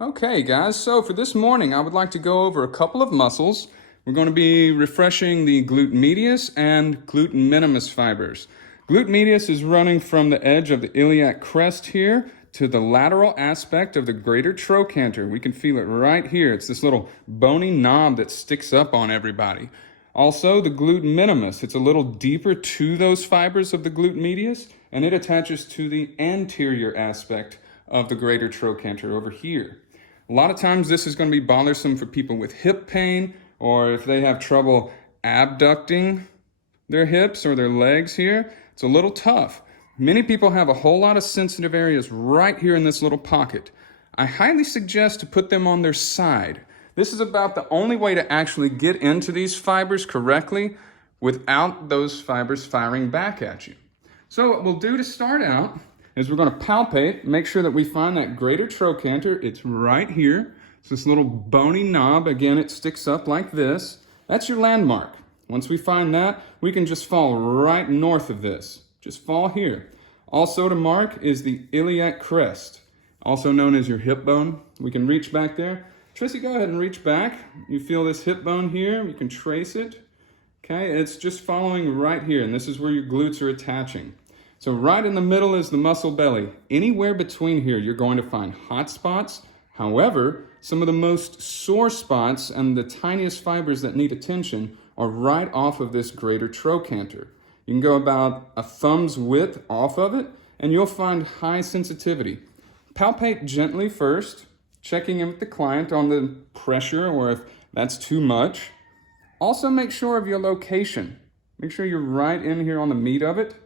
Okay, guys, so for this morning, I would like to go over a couple of muscles. We're going to be refreshing the glute medius and glute minimus fibers. Glute medius is running from the edge of the iliac crest here to the lateral aspect of the greater trochanter. We can feel it right here. It's this little bony knob that sticks up on everybody. Also, the glute minimus, it's a little deeper to those fibers of the glute medius, and it attaches to the anterior aspect of the greater trochanter over here. A lot of times this is going to be bothersome for people with hip pain, or if they have trouble abducting their hips or their legs here. It's a little tough. Many people have a whole lot of sensitive areas right here in this little pocket. I highly suggest to put them on their side. This is about the only way to actually get into these fibers correctly without those fibers firing back at you. So what we'll do to start out is we're going to palpate, make sure that we find that greater trochanter. It's right here. It's this little bony knob. Again, it sticks up like this. That's your landmark. Once we find that, we can just fall right north of this. Just fall here. Also to mark is the iliac crest, also known as your hip bone. We can reach back there. Tracy, go ahead and reach back. You feel this hip bone here. We can trace it. Okay, it's just following right here, and this is where your glutes are attaching. So right in the middle is the muscle belly. Anywhere between here, you're going to find hot spots. However, some of the most sore spots and the tiniest fibers that need attention are right off of this greater trochanter. You can go about a thumb's width off of it, and you'll find high sensitivity. Palpate gently first, checking in with the client on the pressure or if that's too much. Also make sure of your location. Make sure you're right in here on the meat of it.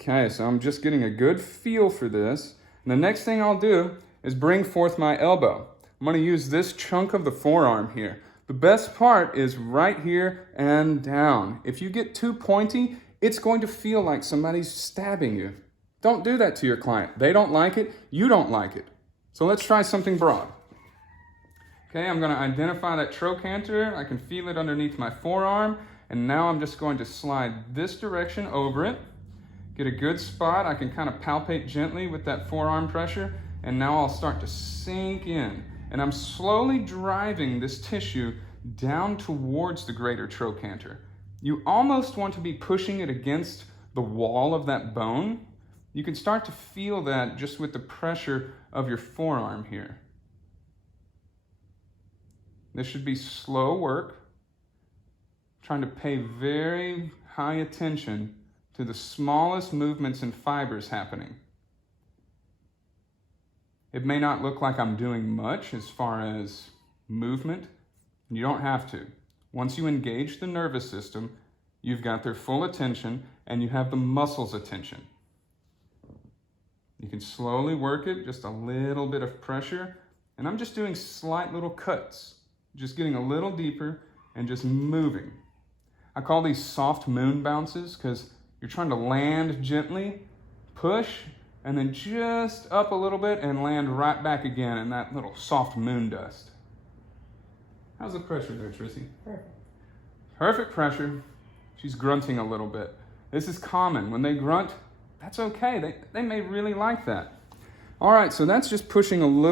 Okay, so I'm just getting a good feel for this. And the next thing I'll do is bring forth my elbow. I'm going to use this chunk of the forearm here. The best part is right here and down. If you get too pointy, it's going to feel like somebody's stabbing you. Don't do that to your client. They don't like it. You don't like it. So let's try something broad. Okay, I'm going to identify that trochanter. I can feel it underneath my forearm. And now I'm just going to slide this direction over it. Get a good spot. I can kind of palpate gently with that forearm pressure, and now I'll start to sink in. And I'm slowly driving this tissue down towards the greater trochanter. You almost want to be pushing it against the wall of that bone. You can start to feel that just with the pressure of your forearm here. This should be slow work, trying to pay very high attention to the smallest movements and fibers happening. It may not look like I'm doing much as far as movement. You don't have to. Once you engage the nervous system, you've got their full attention and you have the muscles' attention. You can slowly work it, just a little bit of pressure. And I'm just doing slight little cuts, just getting a little deeper and just moving. I call these soft moon bounces because you're trying to land gently, push, and then just up a little bit and land right back again in that little soft moon dust. How's the pressure there, Trissy? Perfect. Perfect pressure. She's grunting a little bit. This is common. When they grunt, that's okay. They may really like that. All right, so that's just pushing a little